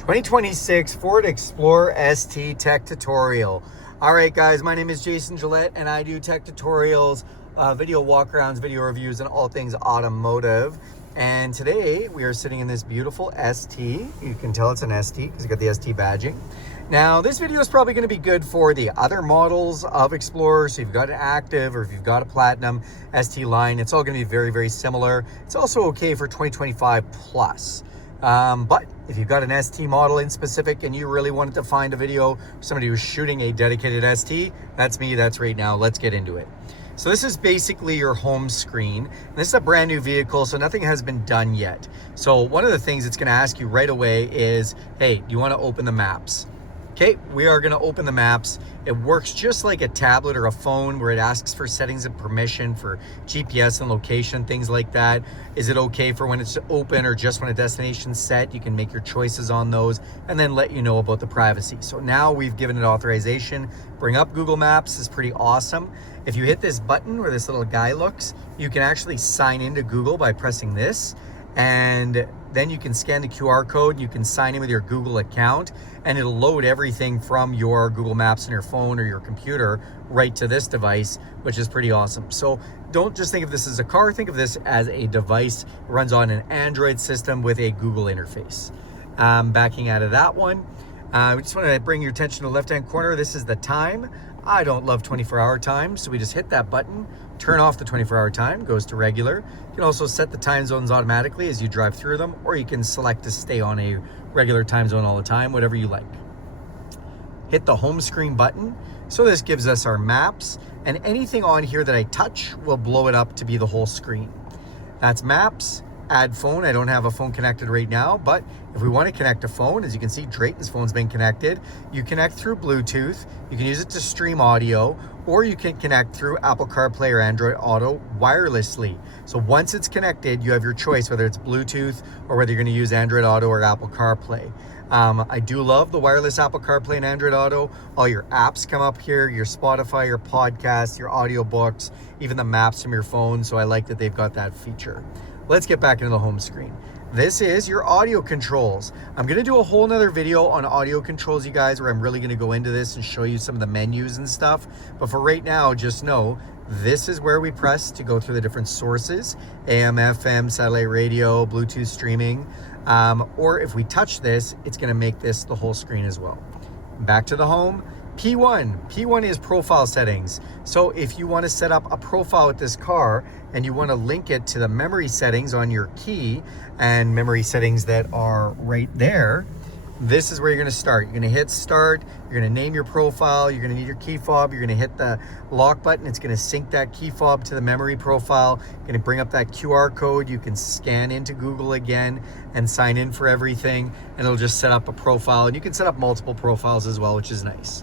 2026 Ford Explorer ST tech tutorial. All right, guys, my name is Jason Gillette, and I do tech tutorials, video walkarounds, video reviews, and all things automotive. And today we are sitting in this beautiful ST. You can tell it's an ST because it's got the ST badging. Now, this video is probably going to be good for the other models of Explorer. So if you've got an Active or if you've got a Platinum ST line, it's all going to be very, very similar. It's also okay for 2025 plus. But if you've got an ST model in specific and you really wanted to find a video, somebody who's shooting a dedicated ST, that's me, that's right now. Let's get into it. So this is basically your home screen. And this is a brand new vehicle, so nothing has been done yet. So one of the things it's gonna ask you right away is, hey, do you wanna open the maps? Okay, we are gonna open the maps. It works just like a tablet or a phone where it asks for settings and permission for GPS and location, things like that. Is it okay for when it's open or just when a destination's set? You can make your choices on those and then let you know about the privacy. So now we've given it authorization. Bring up Google Maps is pretty awesome. If you hit this button where this little guy looks, you can actually sign into Google by pressing this. And then you can scan the QR code, you can sign in with your Google account, and it'll load everything from your Google Maps on your phone or your computer right to this device, which is pretty awesome. So don't just think of this as a car, think of this as a device. It runs on an Android system with a Google interface. Backing out of that one, we just want to bring your attention to the left-hand corner. This is the time. I don't love 24-hour time, so we just hit that button, turn off the 24-hour time, goes to regular. You can also set the time zones automatically as you drive through them, or you can select to stay on a regular time zone all the time, whatever you like. Hit the home screen button. So this gives us our maps, and anything on here that I touch will blow it up to be the whole screen. That's maps. Add phone. I don't have a phone connected right now, but if we want to connect a phone, as you can see, Drayton's phone's been connected. You connect through Bluetooth. You can use it to stream audio, or you can connect through Apple CarPlay or Android Auto wirelessly. So once it's connected, you have your choice, whether it's Bluetooth or whether you're going to use Android Auto or Apple CarPlay. I do love the wireless Apple CarPlay and Android Auto. All your apps come up here, your Spotify, your podcasts, your audiobooks, even the maps from your phone. So I like that they've got that feature. Let's get back into the home screen. This is your audio controls. I'm gonna do a whole nother video on audio controls, you guys, where I'm really gonna go into this and show you some of the menus and stuff. But for right now, just know, this is where we press to go through the different sources, AM, FM, satellite radio, Bluetooth streaming. Or if we touch this, it's gonna make this the whole screen as well. Back to the home. P1 is profile settings. So if you want to set up a profile with this car and you want to link it to the memory settings on your key and memory settings that are right there, this is where you're going to start. You're going to hit start, you're going to name your profile, you're going to need your key fob, you're going to hit the lock button, it's going to sync that key fob to the memory profile, you're going to bring up that QR code, you can scan into Google again and sign in for everything, and it'll just set up a profile, and you can set up multiple profiles as well, which is nice.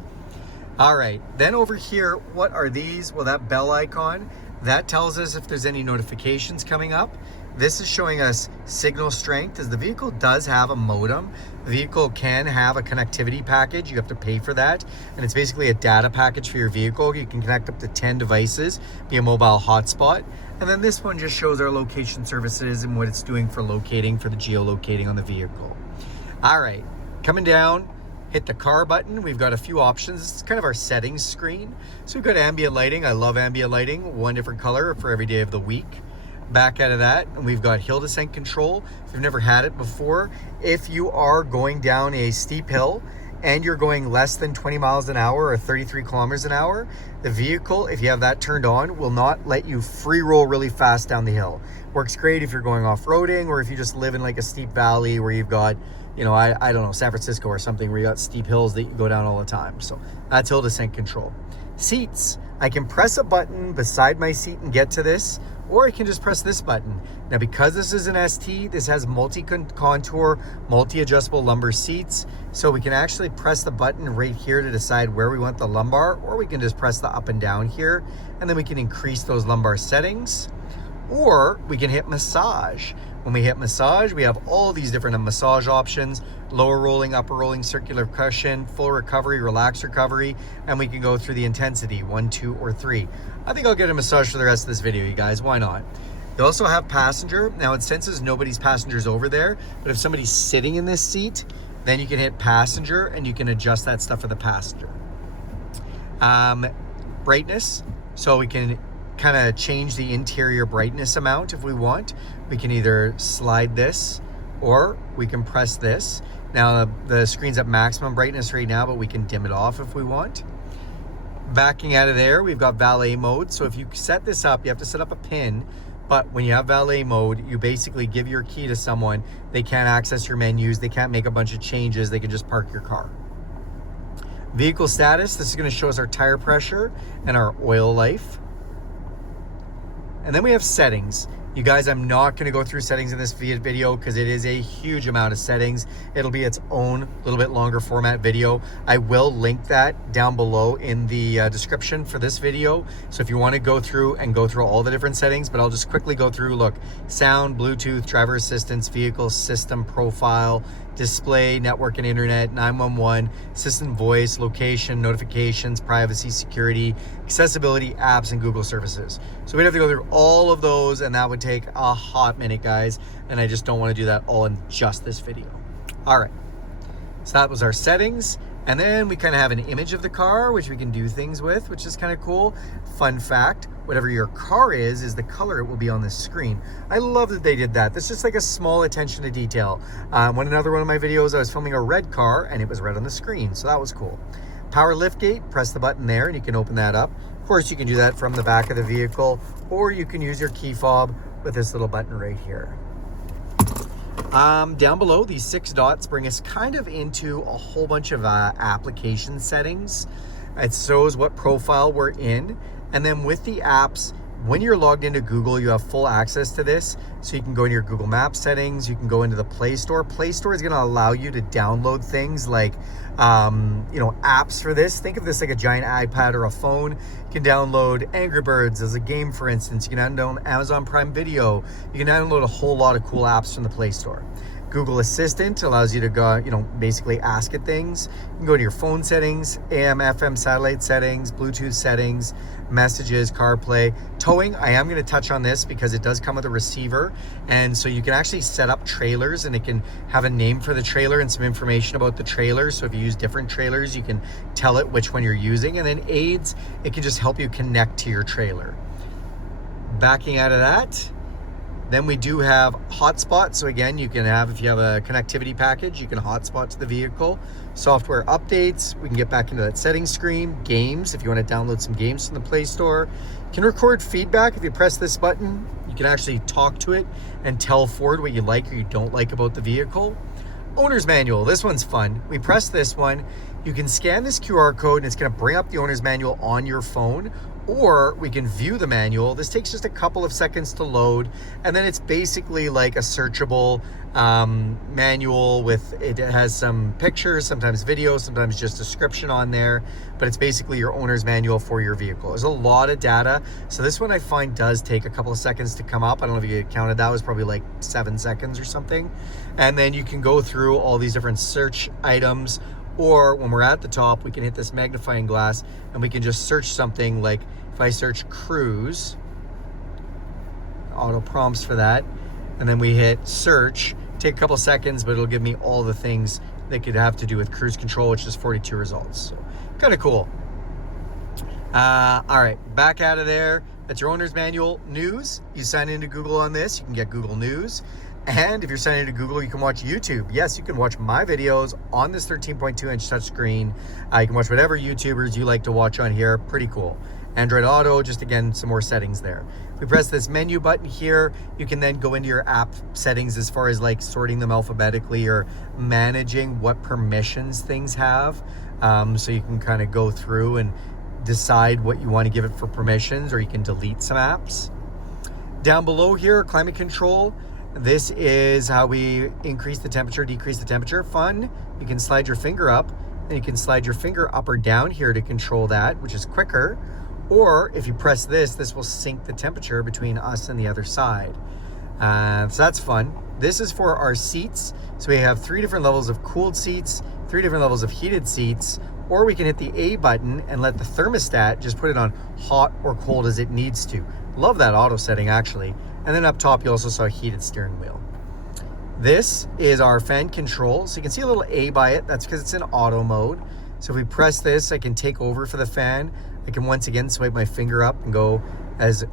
All right, then over here, what are these? Well, that bell icon, that tells us if there's any notifications coming up. This is showing us signal strength, as the vehicle does have a modem. The vehicle can have a connectivity package. You have to pay for that. And it's basically a data package for your vehicle. You can connect up to 10 devices, be a mobile hotspot. And then this one just shows our location services and what it's doing for locating, for the geolocating on the vehicle. All right, coming down, hit the car button. We've got a few options. This is kind of our settings screen. So we've got ambient lighting. I love ambient lighting. One different color for every day of the week. Back out of that, and we've got hill descent control. If you've never had it before, if you are going down a steep hill and you're going less than 20 miles an hour or 33 kilometers an hour, the vehicle, if you have that turned on, will not let you free roll really fast down the hill. Works great if you're going off-roading or if you just live in like a steep valley where you've got, you know, I don't know, San Francisco or something where you got steep hills that you go down all the time. So that's hill descent control. Seats, I can press a button beside my seat and get to this, or I can just press this button. Now, because this is an ST, this has multi-contour, multi-adjustable lumbar seats. So we can actually press the button right here to decide where we want the lumbar, or we can just press the up and down here, and then we can increase those lumbar settings. Or we can hit massage. When we hit massage, we have all these different massage options: lower rolling, upper rolling, circular cushion, full recovery, relaxed recovery, and we can go through the intensity, 1, 2, or 3. I think I'll get a massage for the rest of this video, you guys. Why not? You also have passenger. Now it senses nobody's passengers over there, but if somebody's sitting in this seat, Then you can hit passenger and you can adjust that stuff for the passenger. Brightness, so we can kind of change the interior brightness amount if we want. We can either slide this or we can press this. Now the screen's at maximum brightness right now, but we can dim it off if we want. Backing out of there, we've got Valet Mode. So if you set this up, you have to set up a pin, but when you have Valet Mode, you basically give your key to someone. They can't access your menus, they can't make a bunch of changes, they can just park your car. Vehicle status, this is going to show us our tire pressure and our oil life. And then we have settings. You guys, I'm not going to go through settings in this video because it is a huge amount of settings. It'll be its own little bit longer format video. I will link that down below in the description for this video. So if you want to go through all the different settings, but I'll just quickly go through, look, sound, Bluetooth, driver assistance, vehicle system profile, display, network and internet, 911, system voice, location, notifications, privacy, security, accessibility, apps, and Google services. So we'd have to go through all of those, and that would take a hot minute, guys, and I just don't want to do that all in just this video. All right, so that was our settings. And then we kind of have an image of the car, which we can do things with, which is kind of cool. Fun fact, whatever your car is the color it will be on this screen. I love that they did that. That's just like a small attention to detail. When another one of my videos, I was filming a red car and it was red on the screen. So that was cool. Power liftgate, press the button there and you can open that up. Of course, you can do that from the back of the vehicle, or you can use your key fob with this little button right here. Down below, these 6 dots bring us kind of into a whole bunch of application settings. It shows what profile we're in. And then with the apps, when you're logged into Google, you have full access to this. So you can go into your Google Maps settings, you can go into the Play Store. Play Store is gonna allow you to download things like, apps for this. Think of this like a giant iPad or a phone. You can download Angry Birds as a game, for instance. You can download Amazon Prime Video. You can download a whole lot of cool apps from the Play Store. Google Assistant allows you to go, basically ask it things. You can go to your phone settings, AM, FM, satellite settings, Bluetooth settings, messages, CarPlay. Towing, I am going to touch on this because it does come with a receiver. And so you can actually set up trailers and it can have a name for the trailer and some information about the trailer. So if you use different trailers, you can tell it which one you're using. And then aids, it can just help you connect to your trailer. Backing out of that, then we do have Hotspot. So again, you can have, if you have a connectivity package, you can hotspot to the vehicle. Software updates, we can get back into that settings screen. Games, if you want to download some games from the Play Store. You can record feedback. If you press this button, you can actually talk to it and tell Ford what you like or you don't like about the vehicle. Owner's manual, this one's fun. We press this one, you can scan this QR code and it's going to bring up the owner's manual on your phone, or we can view the manual. This takes just a couple of seconds to load, and then it's basically like a searchable manual with, it has some pictures, sometimes video, sometimes just description on there, but it's basically your owner's manual for your vehicle. There's a lot of data. So this one I find does take a couple of seconds to come up. I don't know if you counted that, it was probably like 7 seconds or something. And then you can go through all these different search items, or when we're at the top, we can hit this magnifying glass and we can just search something. Like if I search cruise, auto prompts for that, and then we hit search, take a couple seconds, but it'll give me all the things that could have to do with cruise control, which is 42 results. So kind of cool. All right, back out of there. That's your owner's manual. News, you sign into Google on this, you can get Google News. And if you're signed into Google, you can watch YouTube. Yes, you can watch my videos on this 13.2-inch touchscreen. You can watch whatever YouTubers you like to watch on here. Pretty cool. Android Auto, just again, some more settings there. If we press this menu button here, you can then go into your app settings as far as like sorting them alphabetically or managing what permissions things have. So you can kind of go through and decide what you want to give it for permissions, or you can delete some apps. Down below here, climate control. This is how we increase the temperature, decrease the temperature. Fun. You can slide your finger up, and you can slide your finger up or down here to control that, which is quicker. Or if you press this, this will sync the temperature between us and the other side. So that's fun. This is for our seats. So we have 3 different levels of cooled seats, 3 different levels of heated seats, or we can hit the A button and let the thermostat just put it on hot or cold as it needs to. Love that auto setting, actually. And then up top, you also saw a heated steering wheel. This is our fan control. So you can see a little A by it. That's because it's in auto mode. So if we press this, I can take over for the fan. I can once again swipe my finger up and go as,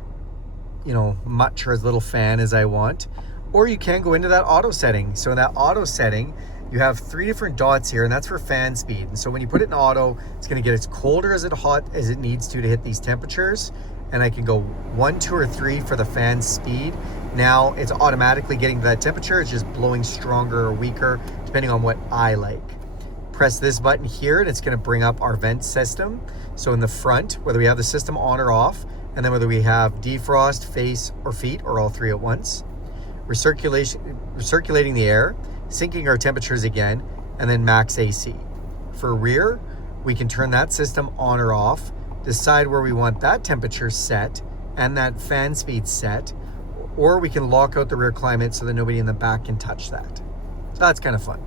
much or as little fan as I want. Or you can go into that auto setting. So in that auto setting, you have 3 different dots here, and that's for fan speed. And so when you put it in auto, it's gonna get as cold or as hot as it needs to hit these temperatures. And I can go 1, 2, or 3 for the fan speed. Now it's automatically getting to that temperature. It's just blowing stronger or weaker, depending on what I like. Press this button here, and it's gonna bring up our vent system. So in the front, whether we have the system on or off, and then whether we have defrost, face, or feet, or all 3 at once. Recirculating the air, syncing our temperatures again, and then max AC. For rear, we can turn that system on or off, decide where we want that temperature set and that fan speed set, or we can lock out the rear climate so that nobody in the back can touch that. So that's kind of fun.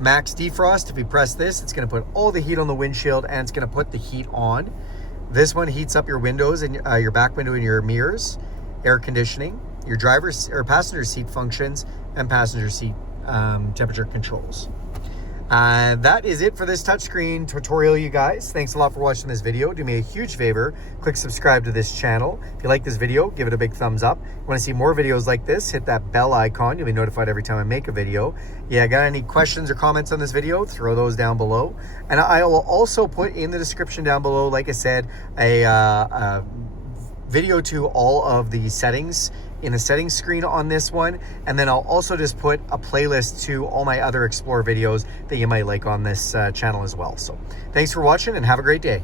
Max defrost, if we press this, it's gonna put all the heat on the windshield and it's gonna put the heat on. This one heats up your windows and your back window and your mirrors, air conditioning, your driver's or passenger seat functions, and passenger seat temperature controls. That is it for this touchscreen tutorial, you guys. Thanks a lot for watching this video. Do me a huge favor, click subscribe to this channel. If you like this video, give it a big thumbs up. If you want to see more videos like this, hit that bell icon. You'll be notified every time I make a video. Yeah, got any questions or comments on this video, throw those down below. And I will also put in the description down below, like I said, a video to all of the settings in the settings screen on this one, and then I'll also just put a playlist to all my other Explore videos that you might like on this channel as well. So thanks for watching and have a great day.